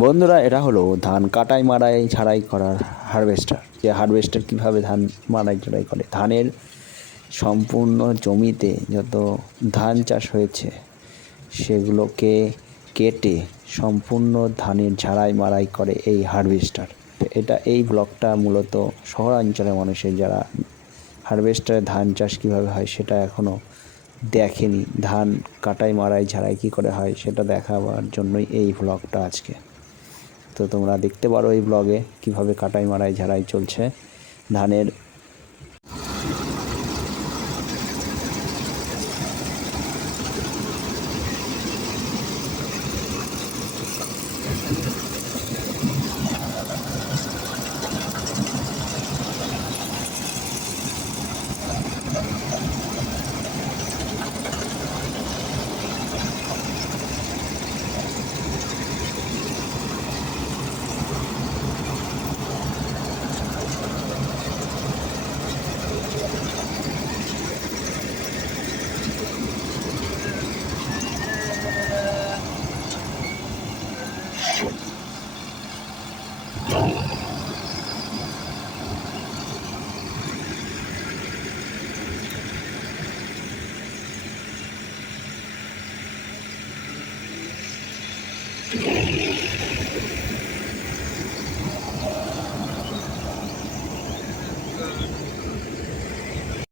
বন্ধুরা, এটা হলো ধান কাটাই মাড়াই ঝাড়াই করার হারভেস্টার। যে হারভেস্টার কীভাবে ধান মাড়াই ঝাড়াই করে, ধানের সম্পূর্ণ জমিতে যত ধান চাষ হয়েছে সেগুলোকে কেটে সম্পূর্ণ ধানের ঝাড়াই মাড়াই করে এই হারভেস্টার। এই ব্লগটা মূলত শহরাঞ্চলের মানুষের, যারা হারভেস্টারে ধান চাষ কীভাবে হয় সেটা এখনও দেখেনি, ধান কাটাই মাড়াই ঝাড়াই কী করে হয় সেটা দেখাবার জন্যই এই ব্লগটা আজকে। তো তোমরা দেখতে পারো এই ব্লগে কিভাবে কাটাই মাড়াই ঝাড়াই চলছে ধানের।